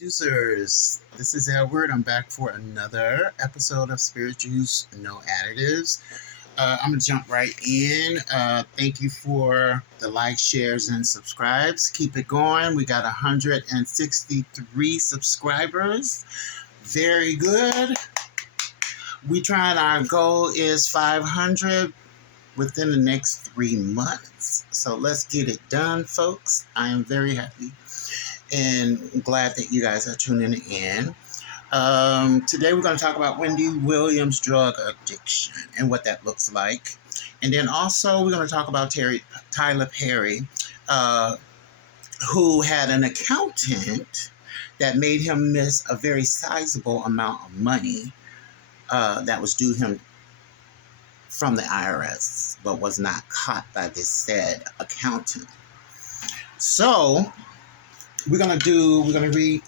Juicers, this is Edward. I'm back for another episode of Spirit Juice, No Additives. I'm going to jump right in. Thank you for the likes, shares, and subscribes. Keep it going. We got 163 subscribers. Very good. Our goal is 500 within the next 3 months. So let's get it done, folks. I am very happy and glad that you guys are tuning in. Today we're going to talk about Wendy Williams' drug addiction and what that looks like. And then also we're going to talk about Tyler Perry, who had an accountant that made him miss a very sizable amount of money that was due him from the IRS, but was not caught by this said accountant. So we're going to read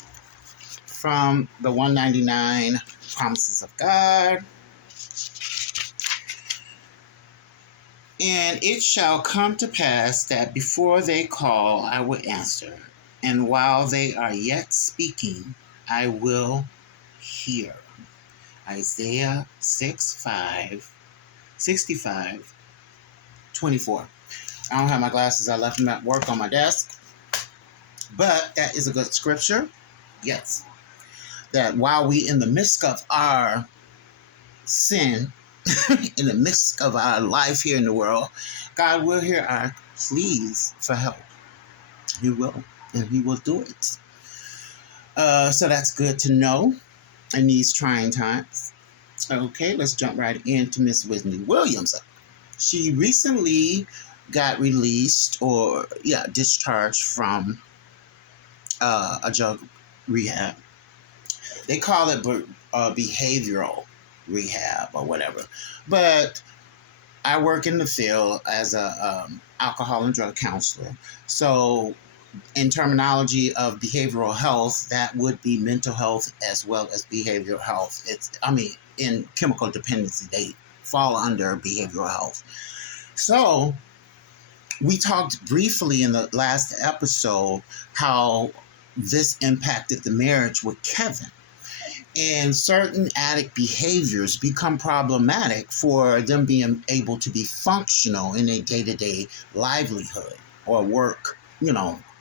from the 199 Promises of God. And it shall come to pass that before they call, I will answer. And while they are yet speaking, I will hear. Isaiah 65, 24. I don't have my glasses. I left them at work on my desk. But that is a good scripture. Yes. That while we in the midst of our sin, in the midst of our life here in the world, God will hear our pleas for help. He will, and He will do it. So that's good to know in these trying times. Okay, let's jump right into Miss Wendy Williams. She recently got released discharged from a drug rehab. They call it behavioral rehab or whatever. But I work in the field as a alcohol and drug counselor. So in terminology of behavioral health, that would be mental health as well as behavioral health. In chemical dependency, they fall under behavioral health. So we talked briefly in the last episode how this impacted the marriage with Kevin. And certain addict behaviors become problematic for them being able to be functional in a day-to-day livelihood or work,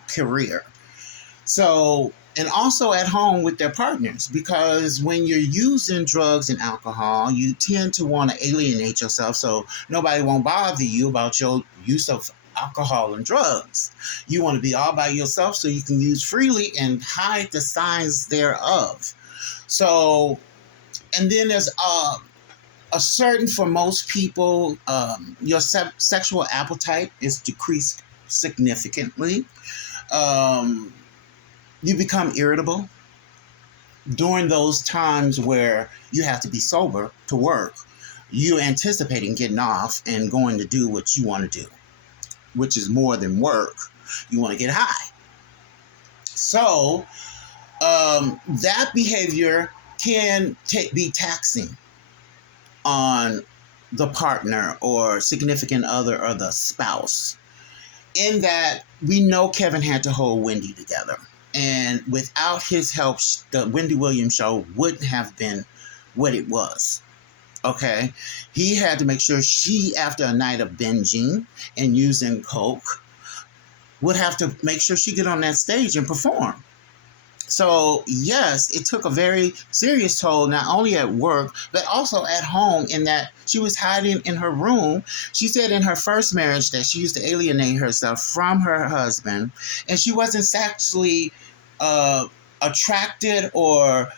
career. So, and also at home with their partners, because when you're using drugs and alcohol, you tend to want to alienate yourself so nobody won't bother you about your use of alcohol and drugs. You want to be all by yourself so you can use freely and hide the signs thereof. So, and then there's a certain, for most people, your sexual appetite is decreased significantly. You become irritable during those times where you have to be sober to work. You're anticipating getting off and going to do what you want to do, which is more than work. You want to get high. So that behavior can be taxing on the partner or significant other or the spouse. In that, we know Kevin had to hold Wendy together. And without his help, the Wendy Williams show wouldn't have been what it was. Okay? He had to make sure she, after a night of binging and using coke, would have to make sure she get on that stage and perform. So, yes, it took a very serious toll, not only at work, but also at home, in that she was hiding in her room. She said in her first marriage that she used to alienate herself from her husband, and she wasn't sexually attracted or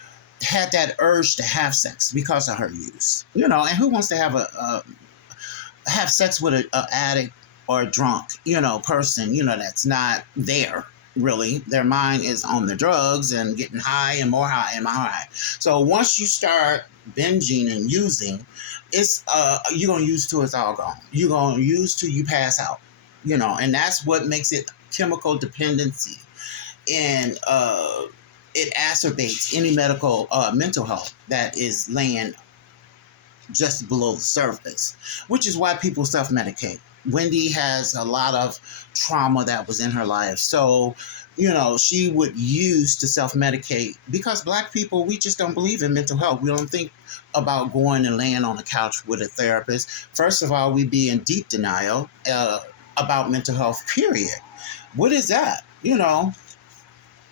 had that urge to have sex because of her use. And who wants to have sex with an addict or a drunk, person, that's not there. Really, their mind is on the drugs and getting high and more high and more high. So once you start binging and using, it's you're gonna use till it's all gone. You're gonna use till you pass out, and that's what makes it chemical dependency, and it exacerbates any mental health that is laying just below the surface, which is why people self-medicate. Wendy has a lot of trauma that was in her life. So, you know, she would use to self-medicate because Black people, we just don't believe in mental health. We don't think about going and laying on the couch with a therapist. First of all, we'd be in deep denial about mental health, period. What is that? You know,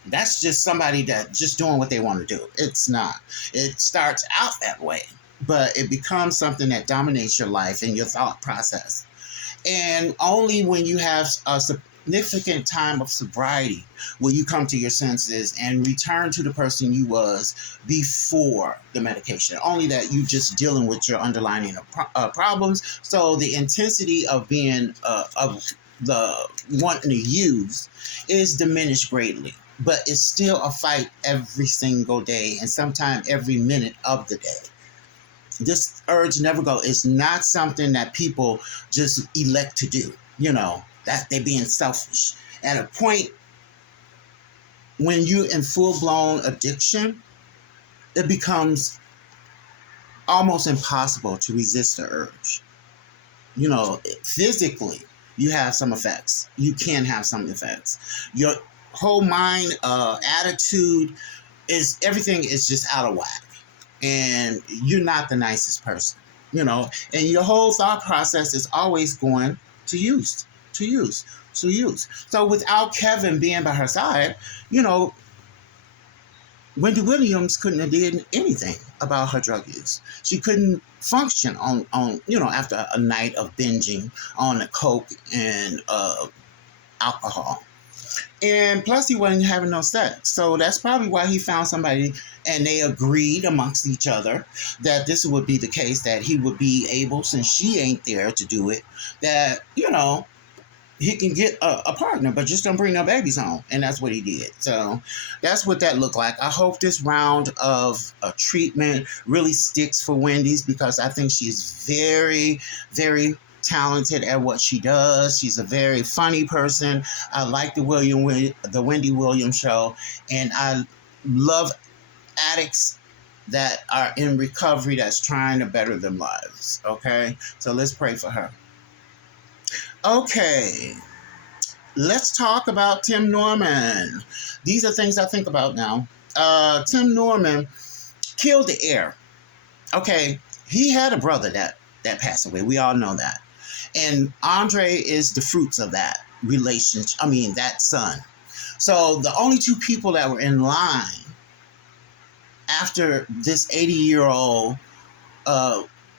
that's just somebody that just doing what they want to do. It's not. It starts out that way, but it becomes something that dominates your life and your thought process. And only when you have a significant time of sobriety will you come to your senses and return to the person you was before the medication. Only that you just dealing with your underlying problems. So the intensity of being of the wanting to use is diminished greatly. But it's still a fight every single day and sometimes every minute of the day. This urge never go. It's not something that people just elect to do. You know, that they're being selfish. At a point when you're in full-blown addiction, it becomes almost impossible to resist the urge. You know, physically, you have some effects. You can have some effects. Your whole mind, attitude, everything is just out of whack. And you're not the nicest person, you know, and your whole thought process is always going to use. So without Kevin being by her side, you know, Wendy Williams couldn't have did anything about her drug use. She couldn't function on you know, after a night of binging on the coke and alcohol. And plus, he wasn't having no sex. So that's probably why he found somebody, and they agreed amongst each other that this would be the case, that he would be able, since she ain't there to do it, that, you know, he can get a partner, but just don't bring no babies home. And that's what he did. So that's what that looked like. I hope this round of treatment really sticks for Wendy's, because I think she's very, very talented at what she does. She's a very funny person. I like the Wendy Williams show, and I love addicts that are in recovery that's trying to better their lives. Okay, so let's pray for her. Okay, let's talk about Tim Norman. These are things I think about now. Tim Norman killed the heir. Okay, he had a brother that passed away. We all know that. And Andre is the fruits of that relationship. I mean, that son. So the only two people that were in line after this 80-year-old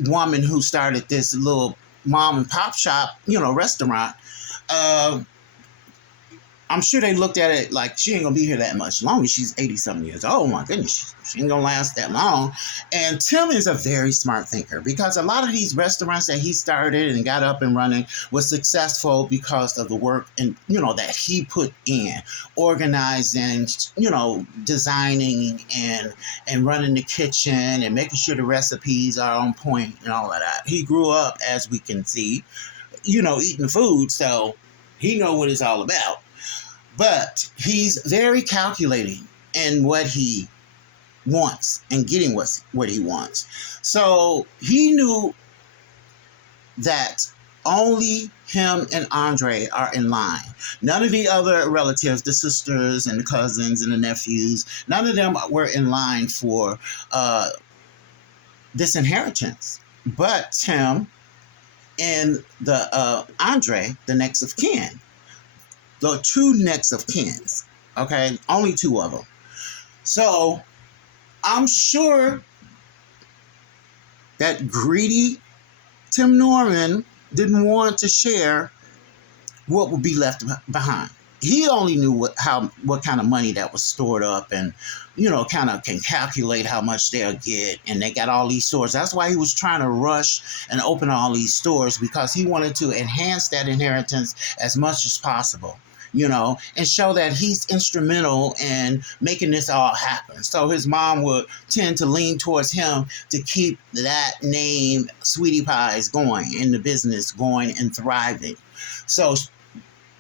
woman who started this little mom and pop shop, you know, restaurant, I'm sure they looked at it like she ain't gonna be here that much longer. She's 80-something years old. Oh my goodness, she ain't gonna last that long. And Tim is a very smart thinker, because a lot of these restaurants that he started and got up and running was successful because of the work and, you know, that he put in, organizing, you know, designing and running the kitchen and making sure the recipes are on point and all of that. He grew up, as we can see, you know, eating food, so he know what it's all about. But he's very calculating in what he wants and getting what he wants. So he knew that only him and Andre are in line. None of the other relatives, the sisters and the cousins and the nephews, none of them were in line for this inheritance. But Tim and the Andre, the next of kin. The two next of kins, okay? Only two of them. So I'm sure that greedy Tim Norman didn't want to share what would be left behind. He only knew what kind of money that was stored up, and, you know, kind of can calculate how much they'll get. And they got all these stores. That's why he was trying to rush and open all these stores, because he wanted to enhance that inheritance as much as possible, you know, and show that he's instrumental in making this all happen. So his mom would tend to lean towards him to keep that name, Sweetie Pies, going, and the business going and thriving. So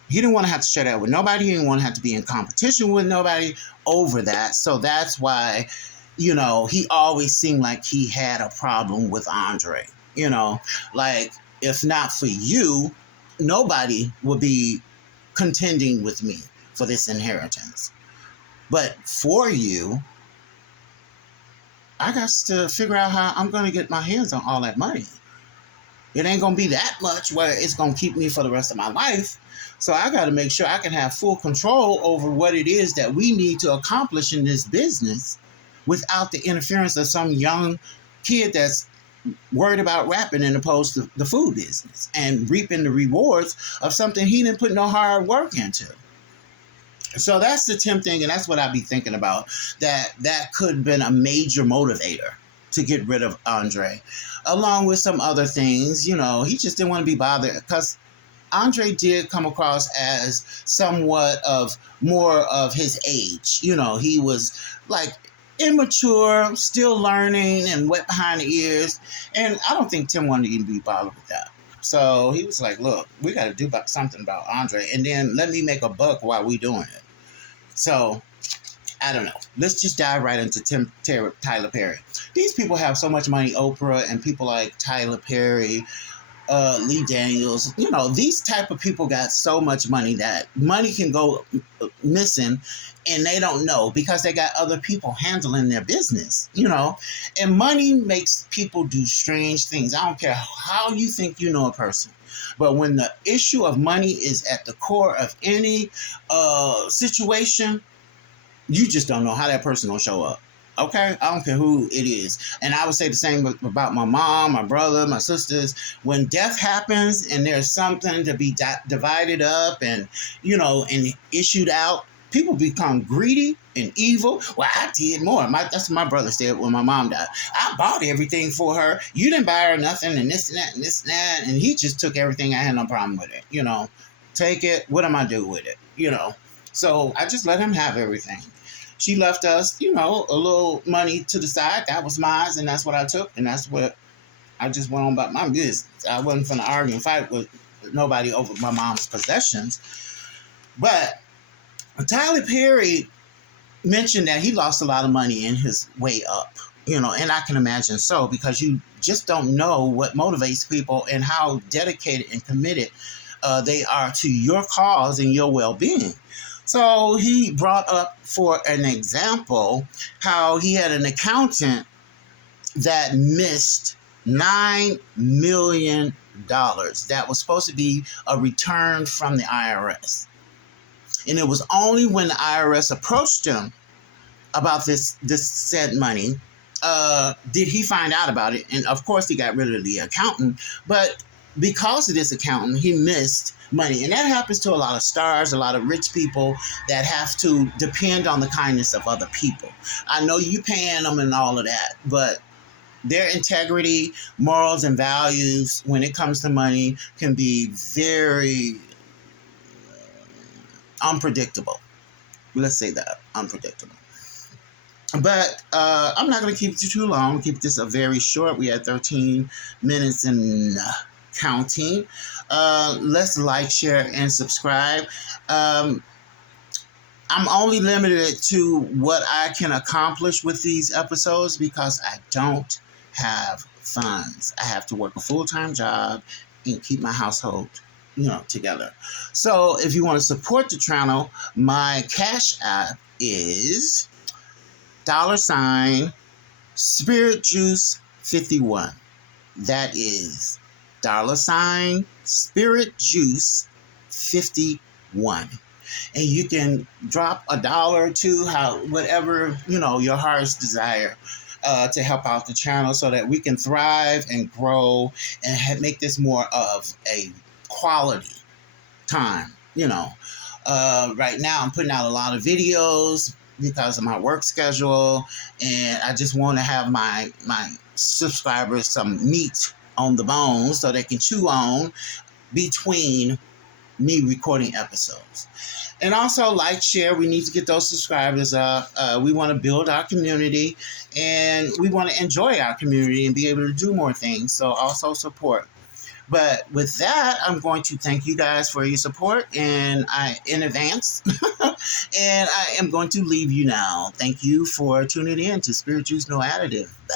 he didn't want to have to share that with nobody. He didn't want to have to be in competition with nobody over that. So that's why, you know, he always seemed like he had a problem with Andre. You know, like, if not for you, nobody will be contending with me for this inheritance. But for you, I got to figure out how I'm going to get my hands on all that money. It ain't going to be that much where it's going to keep me for the rest of my life. So I got to make sure I can have full control over what it is that we need to accomplish in this business without the interference of some young kid that's worried about rapping in opposed to the food business and reaping the rewards of something he didn't put no hard work into. So that's the tempting, and that's what I be thinking about. That could have been a major motivator to get rid of Andre, along with some other things. You know, he just didn't want to be bothered because Andre did come across as somewhat of more of his age. You know, he was like immature, still learning, and wet behind the ears. And I don't think Tim wanted to even be bothered with that. So he was like, look, we got to do something about Andre, and then let me make a buck while we doing it. So I don't know. Let's just dive right into Tyler Perry. These people have so much money, Oprah and people like Tyler Perry, Lee Daniels. You know, these type of people got so much money that money can go missing and they don't know because they got other people handling their business, you know. And money makes people do strange things. I don't care how you think you know a person. But when the issue of money is at the core of any situation, you just don't know how that person gonna show up. Okay? I don't care who it is. And I would say the same about my mom, my brother, my sisters. When death happens and there's something to be divided up and, you know, and issued out, people become greedy and evil. Well, I did more. That's what my brother said when my mom died. I bought everything for her. You didn't buy her nothing and this and that and this and that. And he just took everything. I had no problem with it. You know, take it. What am I do with it? You know, so I just let him have everything. She left us, you know, a little money to the side. That was mine, and that's what I took, and that's what I just went on about my business. I wasn't going to argue and fight with nobody over my mom's possessions. But Tyler Perry mentioned that he lost a lot of money in his way up, you know, and I can imagine so, because you just don't know what motivates people and how dedicated and committed they are to your cause and your well-being. So he brought up for an example how he had an accountant that missed $9 million that was supposed to be a return from the IRS. And it was only when the IRS approached him about this said money did he find out about it. And of course he got rid of the accountant, but because of this accountant, he missed money. And that happens to a lot of stars, a lot of rich people that have to depend on the kindness of other people. I know you paying them and all of that, but their integrity, morals, and values when it comes to money can be very unpredictable. Let's say that, unpredictable. But I'm not going to keep it too long. Keep this very short. We had 13 minutes and counting. Let's like, share, and subscribe. I'm only limited to what I can accomplish with these episodes because I don't have funds. I have to work a full-time job and keep my household, you know, together. So if you want to support the channel, my Cash App is $Spirit Juice 51. That is $Spirit Juice 51. And you can drop $1 or $2, whatever, you know, your heart's desire, to help out the channel so that we can thrive and grow and make this more of a quality time. You know, right now I'm putting out a lot of videos because of my work schedule, and I just want to have my subscribers some meat on the bone so they can chew on between me recording episodes. And also like, share. We need to get those subscribers up. We want to build our community, and we want to enjoy our community and be able to do more things. So also support. But with that, I'm going to thank you guys for your support in advance. And I am going to leave you now. Thank you for tuning in to Spirit Juice No Additive. Bye.